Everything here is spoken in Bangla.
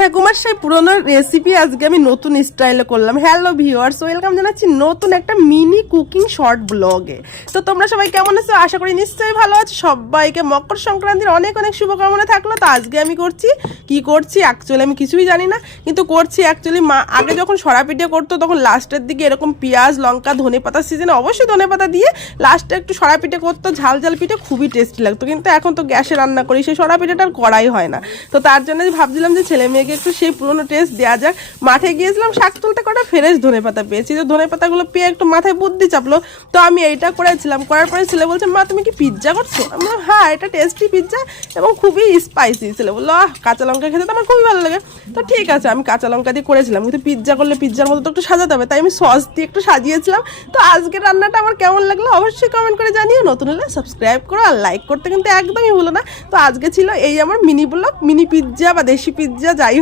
ঠাকুমার সেই পুরোনো রেসিপি আজকে আমি নতুন স্টাইলে করলাম। হ্যালো ভিউয়ার্স, ওয়েলকাম জানাচ্ছি নতুন একটা মিনি কুকিং শর্ট ব্লগে। তো তোমরা সবাই কেমন আছো? আশা করি নিশ্চয়ই ভালো আছো। সবাইকে মকর সংক্রান্তির অনেক অনেক শুভকামনা থাকলো। তো আজকে আমি করছি অ্যাকচুয়ালি আমি কিছুই জানি না, কিন্তু করছি অ্যাকচুয়ালি মা আগে যখন সরা পিঠে করতো তখন লাস্টের দিকে এরকম পেঁয়াজ লঙ্কা ধনে পাতা সিজনে অবশ্যই ধনে পাতা দিয়ে লাস্টে একটু সরা পিঠে করতো, ঝাল ঝাল পিঠে খুবই টেস্টি লাগতো। কিন্তু এখন তো গ্যাসে রান্না করি, সেই সরা পিঠেটা আর করাই হয় না। তো তার জন্য ভাবছিলাম যে ছেলে মেয়েকে একটু সেই পুরোনো টেস্ট দেওয়া যাক। মাঠে গিয়েছিলাম শাক তুলতে, কটা ফ্রেশ ধনে পাতা পেয়েছি। তো ধনে পাতাগুলো পেয়ে একটু মাথায় বুদ্ধি চাপলো। তো আমি এইটা করেছিলাম, করার পরে ছেলে বলছে মা তুমি কি পিৎজা করছো? আমি বললাম হ্যাঁ, এটা টেস্টি পিৎজা এবং খুবই স্পাইসি। ছেলে বললো কাঁচা লঙ্কা খেতে তো আমার খুবই ভালো লাগে। তো ঠিক আছে, আমি কাঁচা লঙ্কা দিয়ে করেছিলাম, কিন্তু পিৎজা করলে পিৎজার মতো তো একটু সাজাতে হবে, তাই আমি সস দিয়ে একটু সাজিয়েছিলাম। তো আজকের রান্নাটা আমার কেমন লাগলো অবশ্যই কমেন্ট করে জানিও। নতুন হলে সাবস্ক্রাইব করো আর লাইক করতে কিন্তু একদমই ভুলো না। তো আজকে ছিল এই আমার মিনি ব্লগ, মিনি পিৎজা বা দেশি পিৎজা যাই